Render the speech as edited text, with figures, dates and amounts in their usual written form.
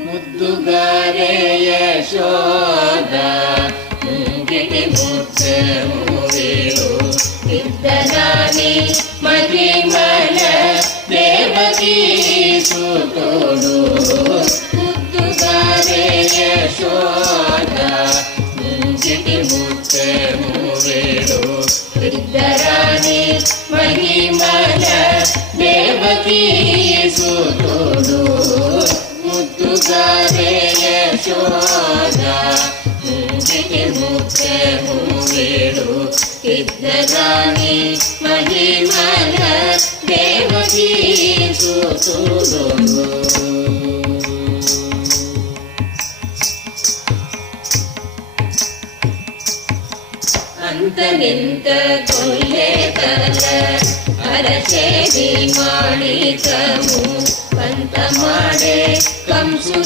ಮುದ್ದುಗಾರೆ ಯಶೋದ ಮುಂಗಿಟಿ ಮುತ್ತೆ ಮೂವೀಳು ಇದ್ದರಾಣಿ ಮಹಿಮಲ ದೇವಕೀ ಸುತೋಡು ಮುದ್ದುಗಾರೆ ಯಶೋದ ಮುಂಗಿಟಿ ಮುತ್ತೆ ಮೂವೀಳು ಇದ್ದರಾಣಿ ಮಹಿಮಲ ದೇವಕೀ ಸುತೋಡು ಮುದ್ದುಗಾರೆ ಯಶೋದ ಮುಂಗಿಟಿ ಮುತ್ತೆ ಮೂವೀಳು ಇದ್ದರಾಣಿ ಮಹಿಮಲ ದೇವಕೀ ಸುತೋಡು ಅಂತ ನಿಂತ ಕೊಲ್ಲೆತನ ಅರಸೇದಿ ಮಾಡಿತಮು ಪಂತ ಮಾಡೆ ಕಂಸು